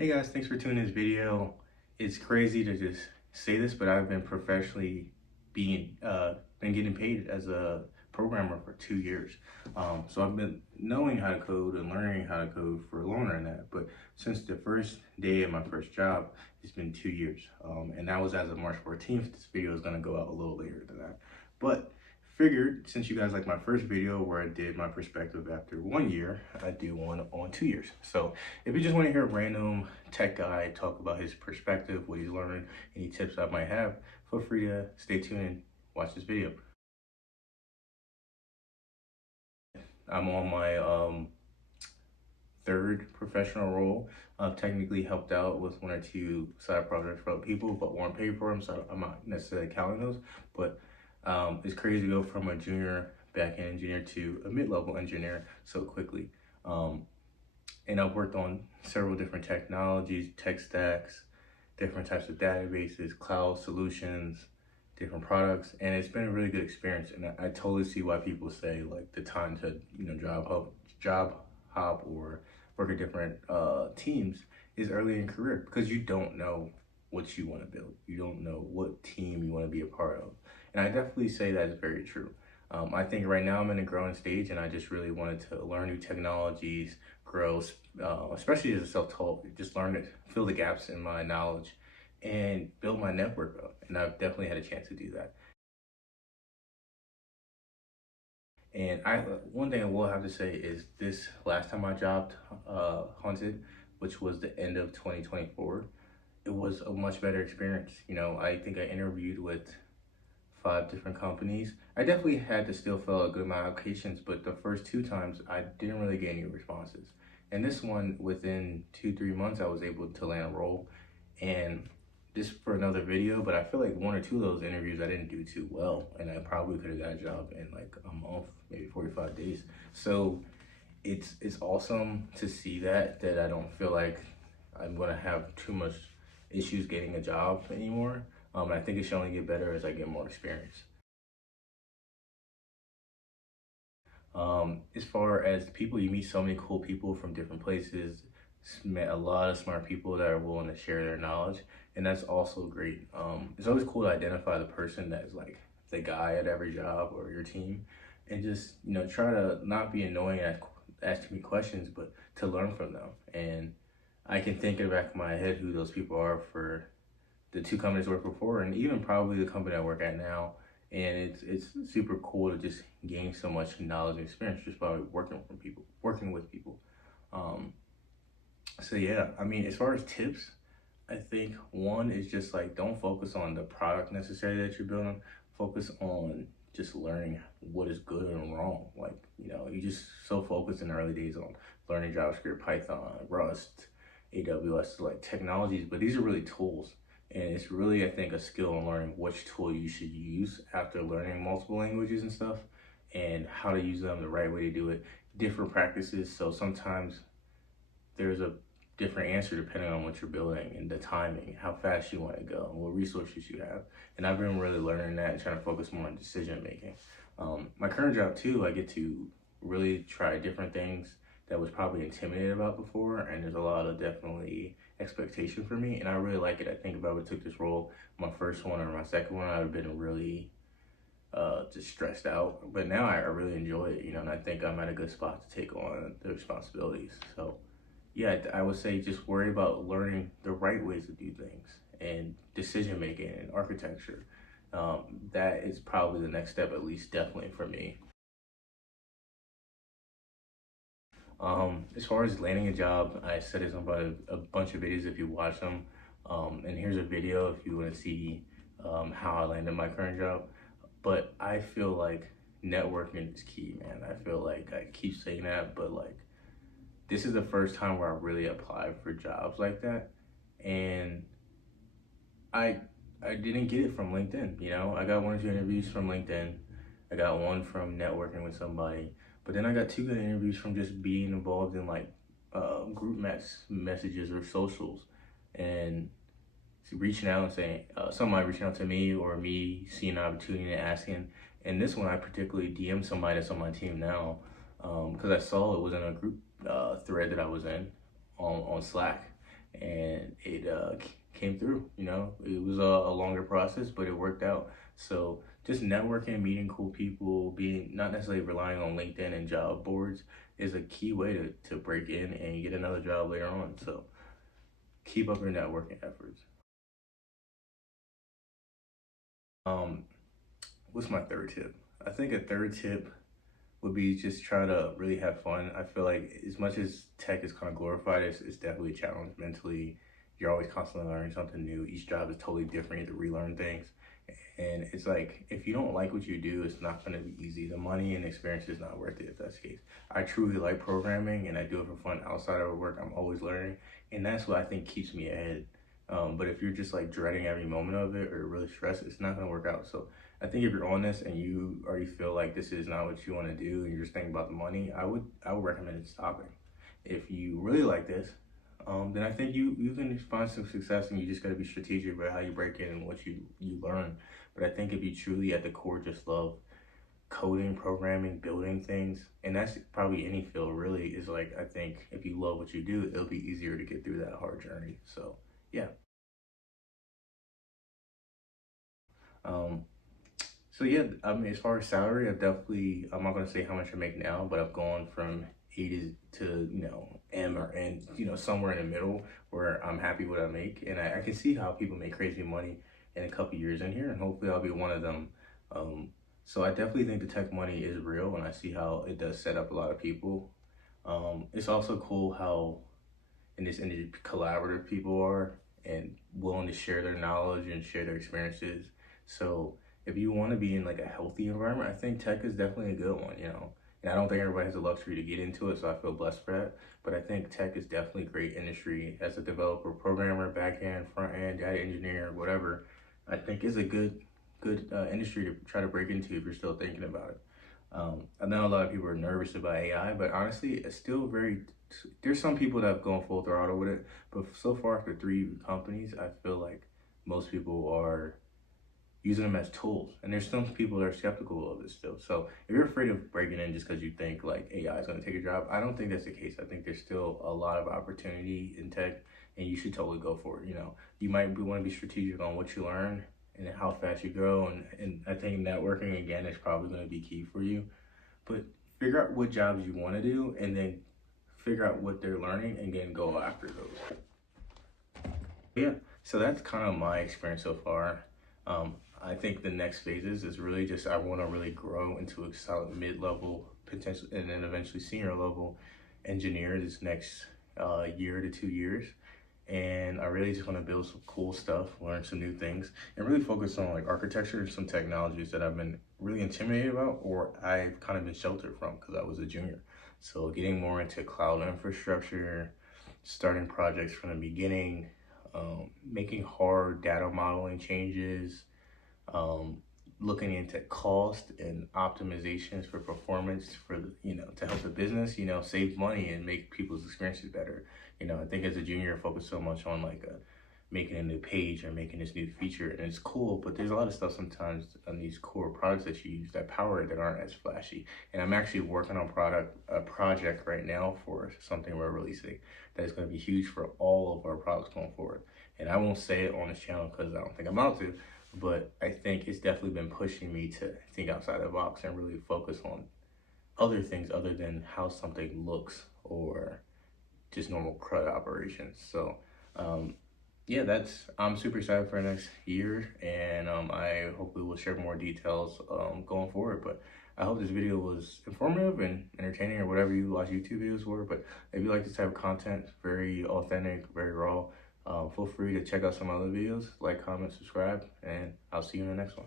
Hey guys, thanks for tuning in this video. It's crazy to just say this, but I've been professionally been getting paid as a programmer for 2 years. So I've been knowing how to code and learning how to code for longer than that. But since the first day of my first job, it's been 2 years. And that was as of March 14th. This video is gonna go out a little later than that. But figured since you guys like my first video where I did my perspective after 1 year, I'd do one on 2 years. So if you just want to hear a random tech guy talk about his perspective, what he's learned, any tips I might have, feel free to stay tuned and watch this video. I'm on my third professional role. I've technically helped out with one or two side projects for other people, but weren't paid for them, so I'm not necessarily counting those. But it's crazy to go from a junior backend engineer to a mid-level engineer so quickly. And I've worked on several different technologies, tech stacks, different types of databases, cloud solutions, different products, and it's been a really good experience. And I totally see why people say like the time to job hop or work at different teams is early in career, because you don't know what you want to build. You don't know what team you want to be a part of. And I definitely say that is very true. I think right now I'm in a growing stage, and I just really wanted to learn new technologies, grow, especially as a self-taught, just learn it, fill the gaps in my knowledge, and build my network up. And I've definitely had a chance to do that. And one thing I will have to say is this last time I job hunted, which was the end of 2024, it was a much better experience. I think I interviewed with 5 different companies. I definitely had to still fill a good amount of applications, but the first 2 times I didn't really get any responses. And this one, within 2-3 months, I was able to land a role. And this for another video, but I feel like 1 or 2 of those interviews I didn't do too well, and I probably could have got a job in like a month, maybe 45 days. So it's awesome to see that I don't feel like I'm gonna have too much issues getting a job anymore. I think it should only get better as I get more experience. As far as people, you meet so many cool people from different places, met a lot of smart people that are willing to share their knowledge, and that's also great. It's always cool to identify the person that is like the guy at every job or your team, and just try to not be annoying and ask too many questions, but to learn from them. And I can think in the back of my head who those people are for the 2 companies I worked before, and even probably the company I work at now. And it's super cool to just gain so much knowledge and experience just by working with people. So yeah, I mean, as far as tips, I think one is just like, don't focus on the product necessarily that you're building. Focus on just learning what is good and wrong. Like, you just so focused in the early days on learning JavaScript, Python, Rust, AWS, like technologies, but these are really tools. And it's really, I think, a skill in learning which tool you should use after learning multiple languages and stuff, and how to use them, the right way to do it, different practices. So sometimes there's a different answer depending on what you're building and the timing, how fast you want to go, and what resources you have. And I've been really learning that and trying to focus more on decision making. My current job too, I get to really try different things that was probably intimidated about before, and there's a lot of definitely expectation for me, and I really like it. I think if I would have took this role, my first one or my second one, I would have been really just stressed out. But now I really enjoy it, and I think I'm at a good spot to take on the responsibilities. So yeah, I would say just worry about learning the right ways to do things and decision making and architecture. That is probably the next step, at least definitely for me. As far as landing a job, I said this about a bunch of videos if you watch them. And here's a video if you want to see how I landed my current job. But I feel like networking is key, man. I feel like I keep saying that, but like this is the first time where I really applied for jobs like that. And I didn't get it from LinkedIn, I got 1 or 2 interviews from LinkedIn. I got one from networking with somebody, but then I got 2 good interviews from just being involved in like group messages or socials, and reaching out and saying, somebody reaching out to me or me seeing an opportunity and asking. And this one I particularly DM'd somebody that's on my team now, because I saw it was in a group thread that I was in on Slack. and it came through. You know, it was a longer process, but it worked out. So just networking, meeting cool people, being not necessarily relying on LinkedIn and job boards is a key way to break in and get another job later on. So keep up your networking efforts. Um, what's my third tip? I think a third tip would be just try to really have fun. I feel like as much as tech is kind of glorified, it's definitely a challenge mentally. You're always constantly learning something new. Each job is totally different. You have to relearn things. And it's like, if you don't like what you do, it's not going to be easy. The money and experience is not worth it if that's the case. I truly like programming and I do it for fun outside of work. I'm always learning. And that's what I think keeps me ahead. But if you're just like dreading every moment of it or really stressed, it's not going to work out. So I think if you're on this and you already feel like this is not what you want to do and you're just thinking about the money, I would recommend stopping. If you really like this, then I think you can find some success, and you just got to be strategic about how you break in and what you learn. But I think if you truly at the core just love coding, programming, building things, and that's probably any field really, is like, I think if you love what you do, it'll be easier to get through that hard journey. So yeah. Um, So yeah, I mean, as far as salary, I've definitely, I'm not gonna say how much I make now, but I've gone from A to M or N, somewhere in the middle where I'm happy with what I make, and I can see how people make crazy money in a couple years in here, and hopefully I'll be one of them. Um, so I definitely think the tech money is real, and I see how it does set up a lot of people. It's also cool how in this industry collaborative people are and willing to share their knowledge and share their experiences. So if you want to be in like a healthy environment, I think tech is definitely a good one. And I don't think everybody has the luxury to get into it, so I feel blessed for that. But I think tech is definitely a great industry as a developer, programmer, back end, front end, data engineer, whatever. I think is a good industry to try to break into if you're still thinking about it. I know a lot of people are nervous about AI, but honestly, it's still very. There's some people that have gone full throttle with it, but so far after 3 companies, I feel like most people are using them as tools, and there's some people that are skeptical of it still. So if you're afraid of breaking in just because you think like AI is going to take your job, I don't think that's the case. I think there's still a lot of opportunity in tech, and you should totally go for it. You might want to be strategic on what you learn and how fast you grow, and I think networking again is probably going to be key for you. But figure out what jobs you want to do, and then figure out what they're learning, and then go after those. Yeah, so that's kind of my experience so far. I think the next phases is really just I want to really grow into a solid mid-level potential, and then eventually senior level engineer this next year to 2 years. And I really just want to build some cool stuff, learn some new things, and really focus on like architecture and some technologies that I've been really intimidated about, or I've kind of been sheltered from because I was a junior. So getting more into cloud infrastructure, starting projects from the beginning, making hard data modeling changes, um, looking into cost and optimizations for performance for to help the business save money and make people's experiences better. I think as a junior I focus so much on like making a new page or making this new feature, and it's cool, but there's a lot of stuff sometimes on these core products that you use that power that aren't as flashy. And I'm actually working on a project right now for something we're releasing that is going to be huge for all of our products going forward. And I won't say it on this channel because I don't think I'm allowed to, but I think it's definitely been pushing me to think outside the box and really focus on other things other than how something looks or just normal CRUD operations. So yeah, I'm super excited for the next year, and I hopefully will share more details going forward. But I hope this video was informative and entertaining, or whatever you watch YouTube videos for. But if you like this type of content, very authentic, very raw, feel free to check out some other videos, like, comment, subscribe, and I'll see you in the next one.